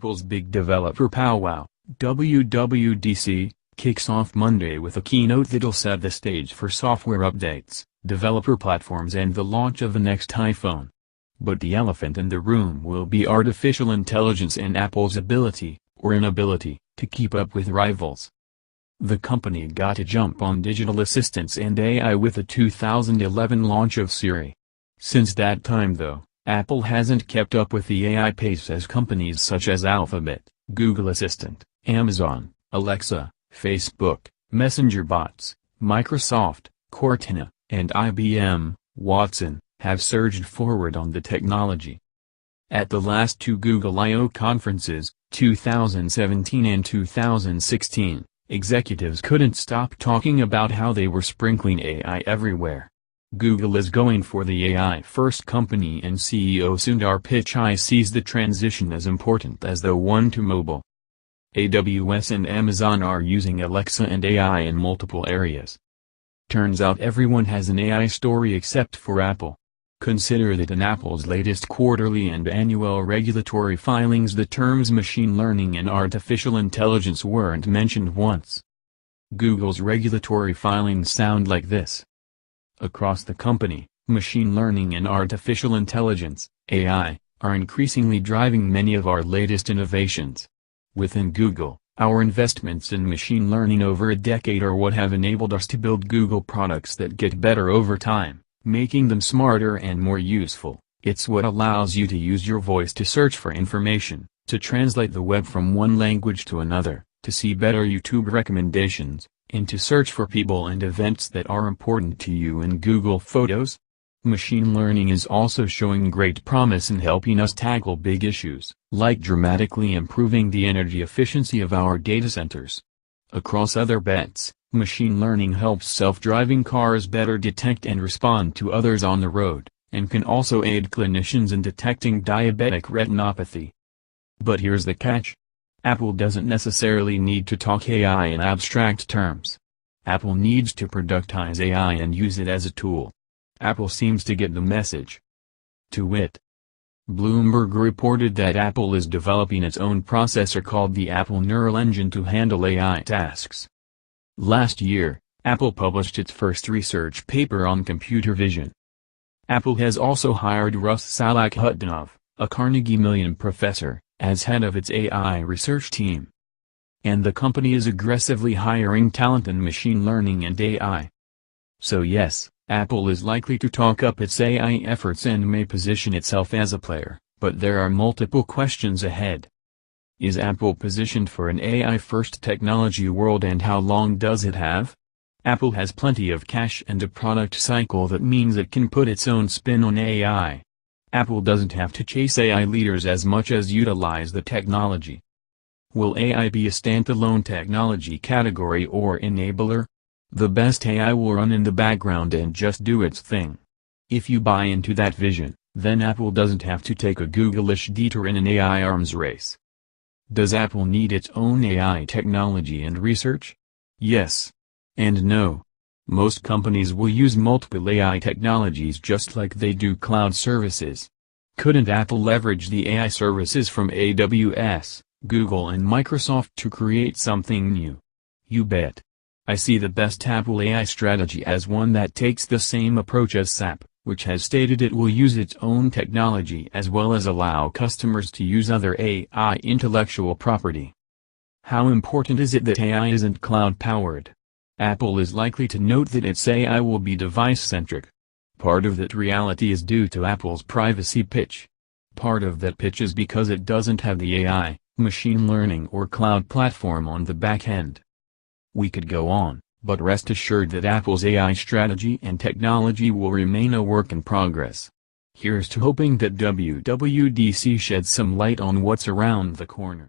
Apple's big developer powwow, WWDC, kicks off Monday with a keynote that'll set the stage for software updates, developer platforms and the launch of the next iPhone. But the elephant in the room will be artificial intelligence and Apple's ability, or inability, to keep up with rivals. The company got a jump on digital assistants and AI with the 2011 launch of Siri. Since that time though, Apple hasn't kept up with the AI pace as companies such as Alphabet, Google Assistant, Amazon, Alexa, Facebook, Messenger bots, Microsoft, Cortana, and IBM, Watson, have surged forward on the technology. At the last two Google I/O conferences, 2017 and 2016, executives couldn't stop talking about how they were sprinkling AI everywhere. Google is going for the AI-first company and CEO Sundar Pichai sees the transition as important as the one to mobile. AWS and Amazon are using Alexa and AI in multiple areas. Turns out everyone has an AI story except for Apple. Consider that in Apple's latest quarterly and annual regulatory filings the terms machine learning and artificial intelligence weren't mentioned once. Google's regulatory filings sound like this. Across the company, machine learning and artificial intelligence, AI, are increasingly driving many of our latest innovations. Within Google, our investments in machine learning over a decade are what have enabled us to build Google products that get better over time, making them smarter and more useful. It's what allows you to use your voice to search for information, to translate the web from one language to another, to see better YouTube recommendations, and to search for people and events that are important to you in Google Photos. Machine learning is also showing great promise in helping us tackle big issues, like dramatically improving the energy efficiency of our data centers. Across other bets, machine learning helps self-driving cars better detect and respond to others on the road, and can also aid clinicians in detecting diabetic retinopathy. But here's the catch. Apple doesn't necessarily need to talk AI in abstract terms. Apple needs to productize AI and use it as a tool. Apple seems to get the message. To wit, Bloomberg reported that Apple is developing its own processor called the Apple Neural Engine to handle AI tasks. Last year, Apple published its first research paper on computer vision. Apple has also hired Russ Salakhdinov, a Carnegie Mellon professor, as head of its AI research team. And the company is aggressively hiring talent in machine learning and AI. So yes, Apple is likely to talk up its AI efforts and may position itself as a player, but there are multiple questions ahead. Is Apple positioned for an AI-first technology world and how long does it have? Apple has plenty of cash and a product cycle that means it can put its own spin on AI. Apple doesn't have to chase AI leaders as much as utilize the technology. Will AI be a standalone technology category or enabler? The best AI will run in the background and just do its thing. If you buy into that vision, then Apple doesn't have to take a Google-ish detour in an AI arms race. Does Apple need its own AI technology and research? Yes. And no. Most companies will use multiple AI technologies just like they do cloud services. Couldn't Apple leverage the AI services from AWS, Google and Microsoft to create something new? You bet. I see the best Apple AI strategy as one that takes the same approach as SAP, which has stated it will use its own technology as well as allow customers to use other AI intellectual property. How important is it that AI isn't cloud-powered? Apple is likely to note that its AI will be device-centric. Part of that reality is due to Apple's privacy pitch. Part of that pitch is because it doesn't have the AI, machine learning or cloud platform on the back end. We could go on, but rest assured that Apple's AI strategy and technology will remain a work in progress. Here's to hoping that WWDC sheds some light on what's around the corner.